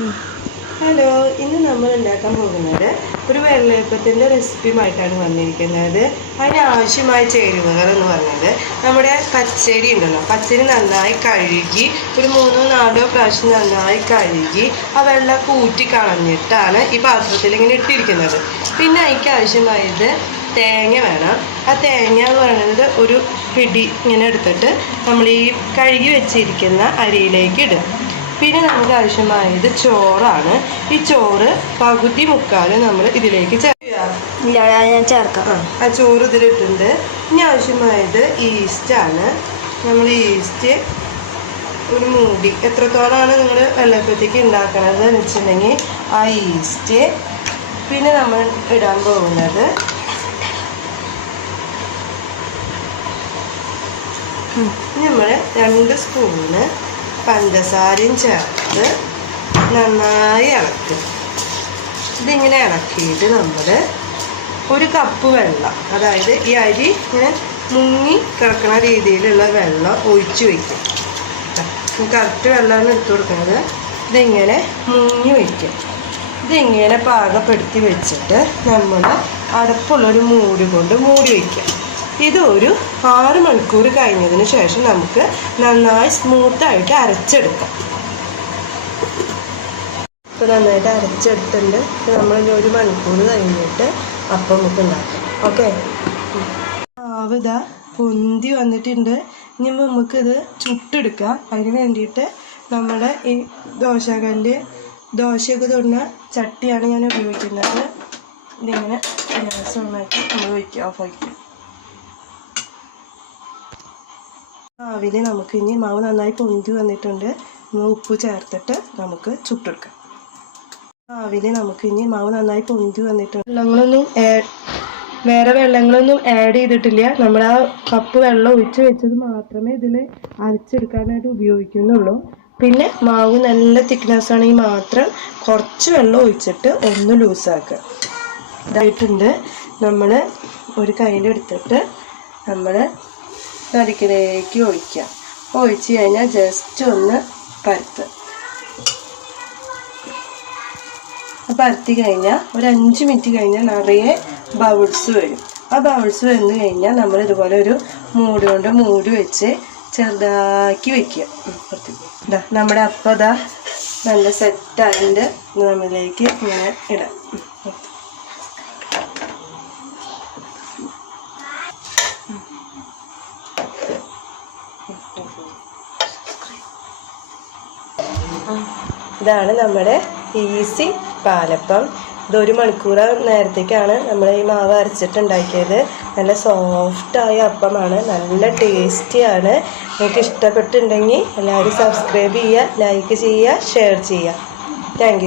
Hello ഇന്ന് നമ്മൾ ഉണ്ടാക്കാൻ പോകുന്നത് ഒരു വെള്ളയപ്പത്തിന്റെ റെസിപ്പിയുമായിട്ടാണ് വന്നിരിക്കുന്നത്. അതിന് ആവശ്യമായ ചേരുവകൾ എന്ന് പറഞ്ഞത് നമ്മുടെ പച്ചരി ഉണ്ടല്ലോ. പച്ചരി നന്നായി കഴുകി ഒരു മൂന്നോ നാലോ പ്രാവശ്യം നന്നായി കഴുകി ആ വെള്ളം കൂറ്റി കളഞ്ഞിട്ടാണ് ഈ പാത്രത്തിൽ ഇങ്ങനെ ഇട്ടിരിക്കുന്നത്. പിന്നെ അതിക്ക് ആവശ്യമായത് തേങ്ങ വേണം. ആ തേങ്ങ എന്ന് പറയുന്നത് ഒരു പിടി ഇങ്ങനെ എടുത്തിട്ട് നമ്മൾ ഈ കഴുകി വെച്ചിരിക്കുന്ന അരിയിലേക്ക് ഇടുക. പിന്നെ നമുക്ക് ആവശ്യമായത് ചോറാണ്. ഈ ചോറ് പകുതി മുക്കാൽ നമ്മൾ ഇതിലേക്ക് ഞാൻ ചേർക്കാം. ആ. ആ ചോറ് ഇതിലിട്ടുണ്ട്. ഇനി ആവശ്യമായത് ഈസ്റ്റാണ്. നമ്മൾ ഈസ്റ്റ് ഒരു മൂടി. എത്രത്തോളമാണ് നിങ്ങൾ വെള്ളപ്പത്തേക്ക് ഉണ്ടാക്കണത് എന്ന് വെച്ചിട്ടുണ്ടെങ്കിൽ ആ ഈസ്റ്റ്. പിന്നെ നമ്മൾ ഇടാൻ പോകുന്നത് നമ്മൾ രണ്ട് സ്പൂണ് പഞ്ചസാരയും ചേർത്ത് നന്നായി ഇളക്കുക ഇതിങ്ങനെ ഇളക്കിയിട്ട് നമ്മൾ ഒരു കപ്പ് വെള്ളം അതായത് ഈ അരി ഇങ്ങനെ മുങ്ങി കിടക്കുന്ന രീതിയിലുള്ള വെള്ളം ഒഴിച്ച് വയ്ക്കും. കറക്റ്റ് വെള്ളമാണ് എടുത്തു കൊടുക്കുന്നത്. ഇതിങ്ങനെ മുങ്ങി വയ്ക്കും. ഇതിങ്ങനെ പാകപ്പെടുത്തി വെച്ചിട്ട് നമ്മൾ അടപ്പുള്ളൊരു മൂടി കൊണ്ട് മൂടി വയ്ക്കുക. ഇത് ഒരു ആറ് മണിക്കൂർ കഴിഞ്ഞതിന് ശേഷം നമുക്ക് നന്നായി സ്മൂത്തായിട്ട് അരച്ചെടുക്കാം. ഇപ്പൊ നന്നായിട്ട് അരച്ചെടുത്തിട്ടുണ്ട്. നമ്മൾ ഒരു മണിക്കൂർ കഴിഞ്ഞിട്ട് അപ്പം നമുക്ക് ഉണ്ടാക്കാം. ഓക്കെ? മാവ് പൊന്തി വന്നിട്ടുണ്ട്. ഇനി നമുക്കിത് ചുട്ടെടുക്കാം. അതിന് വേണ്ടിയിട്ട് നമ്മുടെ ഈ ദോശക്കല്ല് ദോശയൊക്കെ തൊടുന്ന ചട്ടിയാണ് ഞാൻ ഉപയോഗിക്കുന്നത്. ഇതിങ്ങനെ ഗ്യാസ് ഓണാക്കി നമ്മൾ വയ്ക്കുക ഓഫ് ആക്കി. മാവിൽ നമുക്ക് ഇനി മാവ് നന്നായി പൊന്തി വന്നിട്ടുണ്ട്. ഉപ്പ് ചേർത്തിട്ട് നമുക്ക് ചുട്ടെടുക്കാം. മാവിൽ നമുക്ക് ഇനി മാവ് നന്നായി പൊന്തി വന്നിട്ടുണ്ട്. വെള്ളങ്ങളൊന്നും വേറെ വെള്ളങ്ങളൊന്നും ആഡ് ചെയ്തിട്ടില്ല. നമ്മൾ ആ കപ്പ് വെള്ളം ഒഴിച്ച് വെച്ചത് മാത്രമേ ഇതിൽ അരച്ചെടുക്കാനായിട്ട് ഉപയോഗിക്കുന്നുള്ളൂ. പിന്നെ മാവ് നല്ല തിക്നെസ് ആണെങ്കിൽ മാത്രം കുറച്ച് വെള്ളം ഒഴിച്ചിട്ട് ഒന്ന് ലൂസാക്കുക ഇതായിട്ടുണ്ട്. നമ്മൾ ഒരു കയ്യിലെടുത്തിട്ട് നമ്മൾ നടുക്കിലേക്ക് ഒഴിക്കുക ഒഴിച്ച് കഴിഞ്ഞാൽ ജസ്റ്റ് ഒന്ന് പരത്ത് പരത്തി കഴിഞ്ഞാൽ ഒരു അഞ്ച് മിനിറ്റ് കഴിഞ്ഞാൽ നിറയെ ബൗൾസ് വരും. ആ ബൗൾസ് വന്നു കഴിഞ്ഞാൽ നമ്മൾ ഇതുപോലെ ഒരു മൂടി കൊണ്ട് മൂടി വെച്ച് ചെറുതാക്കി വെക്കുക. നമ്മുടെ അപ്പം ഇതാ നല്ല സെറ്റായിട്ട് നമ്മളിലേക്ക് ഇങ്ങനെ ഇടാം. ഇതാണ് നമ്മുടെ ഈസി പാലപ്പം. ഇതൊരു മണിക്കൂർ നേരത്തേക്കാണ് നമ്മൾ ഈ മാവ് അരച്ചിട്ടുണ്ടാക്കിയത്. നല്ല സോഫ്റ്റായ അപ്പമാണ്. നല്ല ടേസ്റ്റിയാണ് നിങ്ങൾക്ക് ഇഷ്ടപ്പെട്ടിട്ടുണ്ടെങ്കിൽ എല്ലാവരും സബ്സ്ക്രൈബ് ചെയ്യുക ലൈക്ക് ചെയ്യുക ഷെയർ ചെയ്യുക. താങ്ക്